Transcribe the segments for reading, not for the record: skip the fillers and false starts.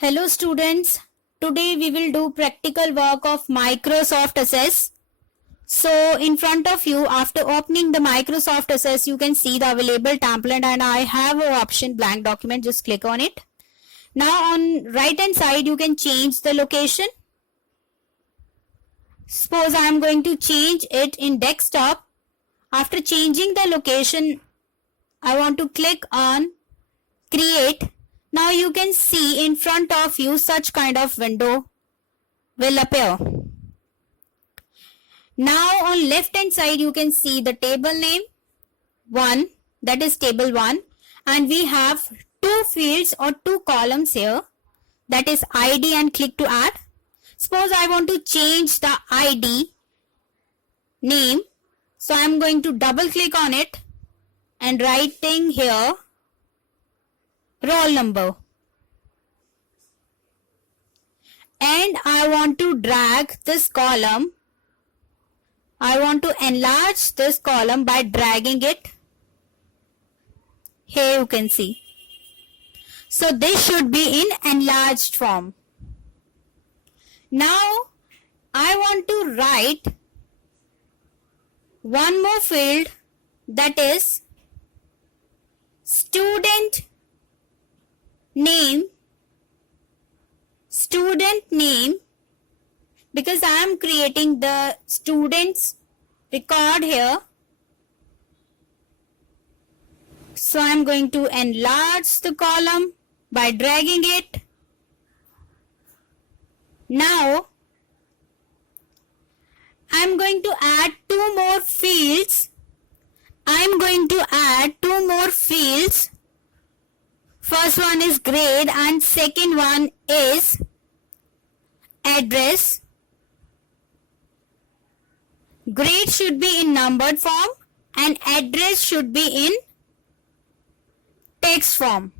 Hello students, today we will do practical work of Microsoft Access. So in front of you, after opening the Microsoft Access, you can see the available template and I have an option blank document, just click on it. Now on right hand side, you can change the location. Suppose I am going to change it in desktop. After changing the location, I want to click on create. Now you can see in front of you such kind of window will appear. Now on left hand side you can see the table name 1, that is table 1, and we have two fields or two columns here, that is ID and click to add. Suppose I want to change the ID name, so I am going to double click on it and writing here roll number, and I want to drag this column. I want to enlarge this column by dragging it. Here you can see. So this should be in enlarged form. Now I want to write one more field, that is student name, because I am creating the students record here. So I am going to enlarge the column by dragging it. Now I am going to add two more fields. First one is grade and second one is address. Grade should be in numbered form and address should be in text form.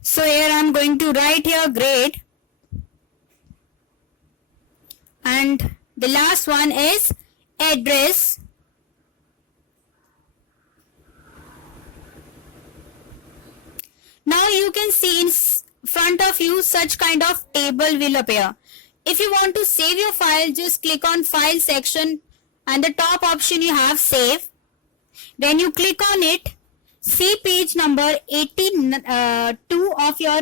So here I am going to write here grade, and the last one is address. Now you can see in front of you such kind of table will appear. If you want to save your file, just click on file section and the top option you have save. When you click on it, see page number 82 of your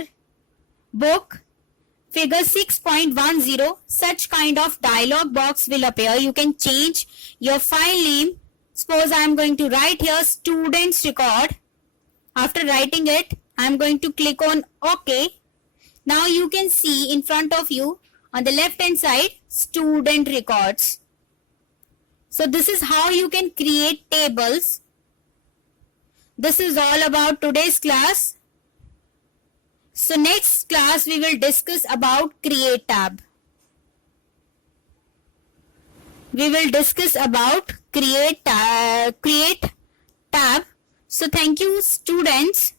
book, figure 6.10, such kind of dialog box will appear. You can change your file name. Suppose I am going to write here students record. After writing it, I am going to click on OK. Now you can see in front of you on the left hand side student records. So this is how you can create tables. This is all about today's class. So next class we will discuss about create tab. Create tab. So thank you students.